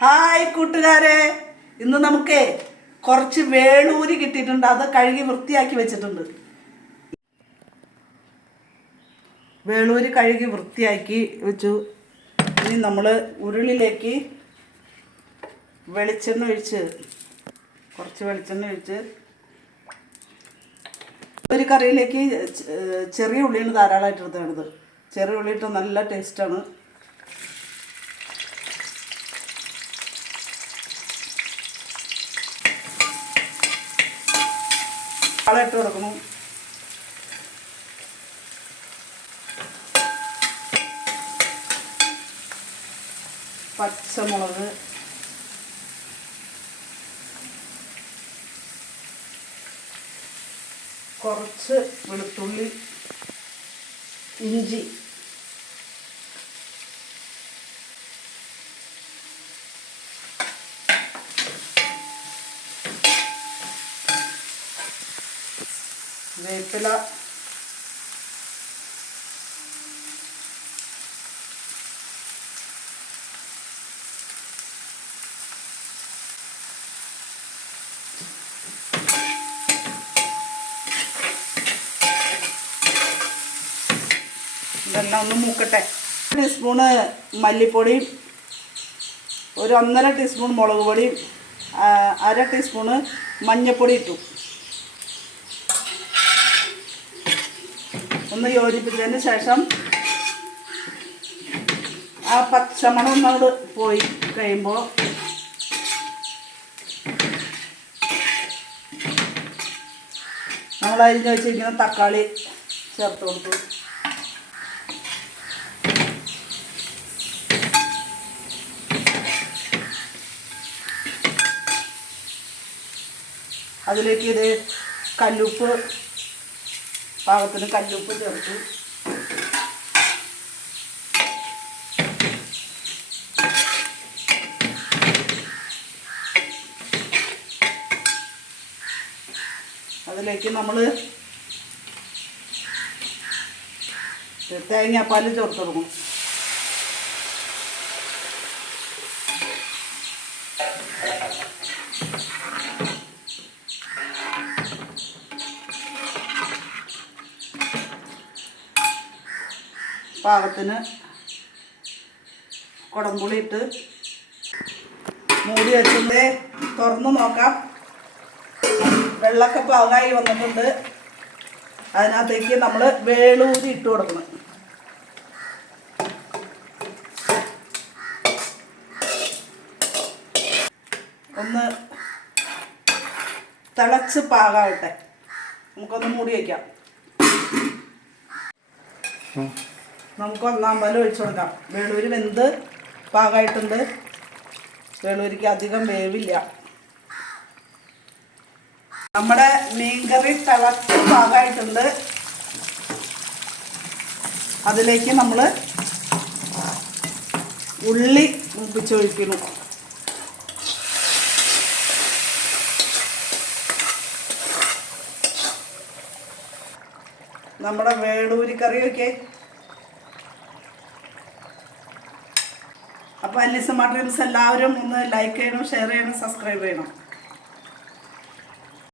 Hi കൂട്ടുകാരെ. ഇന്ന് നമുക്ക് കുറച്ച് വേളൂരി കിട്ടിയിട്ടുണ്ട്. അത് കഴുകി വൃത്തിയാക്കി വെച്ചിട്ടുണ്ട്. വേളൂരി കഴുകി വൃത്തിയാക്കി വെച്ചു. ഇനി നമ്മൾ ഉരുളിലേക്ക് വെളിച്ചെണ്ണ ഒഴിച്ച് കുറച്ച് വെളിച്ചെണ്ണ ഒഴിച്ച് ഒരു കറിയിലേക്ക് ചെറിയ ഉള്ളിയാണ് ധാരാളമായിട്ട് എടുത്തത് ചെറിയ ഉള്ളി ഇട്ട് നല്ല ടേസ്റ്റാണ് ഇട്ട് കൊടുക്കുന്നു. പച്ചമുളക്. കുറച്ച് വെളുത്തുള്ളി ഇഞ്ചി. വേപ്പില. ഇതെല്ലാം ഒന്ന് മൂക്കട്ടെ. ടീസ്പൂണ് മല്ലിപ്പൊടിയും ഒരു ഒന്നര ടീസ്പൂൺ മുളക് പൊടിയും അര ടീസ്പൂണ് മഞ്ഞൾപ്പൊടി ഇട്ടു. ഒന്ന് യോജിപ്പിച്ചതിന് ശേഷം ആ പച്ചമണം ഒന്നങ്ങോട്ട് പോയി കഴിയുമ്പോൾ നമ്മൾ അരിഞ്ഞ് വെച്ചിരിക്കുന്ന തക്കാളി ചേർത്ത് കൊടുത്തു. അതിലേക്ക് ഇത് കല്ലുപ്പ് പാകത്തിന് കല്ലുപ്പ് ചേർത്തു. അതിലേക്ക് നമ്മൾ തേങ്ങാപ്പാൽ ചേർത്ത് കൊടുക്കും പാകത്തിന് കുടംപുളി ഇട്ട് മൂടി വെച്ചിട്ട് തുറന്നു നോക്കാം. വെള്ളമൊക്കെ പാകമായി വന്നിട്ടുണ്ട്. അതിനകത്തേക്ക് നമ്മൾ വേളൂരി ഇട്ട് കൊടുക്കണം. ഒന്ന് തിളച്ച് പാകാവട്ടെ. നമുക്കൊന്ന് മൂടി വയ്ക്കാം നമുക്ക് ഒന്നാം പാൽ ഒഴിച്ചു കൊടുക്കാം. വേളൂരി വെന്ത് പാകമായിട്ടുണ്ട് വേളൂരിക്ക് അധികം വേവില്ല. നമ്മുടെ മീൻകറി തിളച്ച് പാകമായിട്ടുണ്ട് അതിലേക്ക് നമ്മൾ ഉള്ളി മൂപ്പിച്ചൊഴിക്കുന്നു നമ്മുടെ വേളൂരി കറിയൊക്കെ അപ്പോൾ അല്ലിസ് ഡ്രീംസ് എല്ലാവരും ഒന്ന് ലൈക്ക് ചെയ്യണം ഷെയർ ചെയ്യണം സബ്സ്ക്രൈബ് ചെയ്യണം.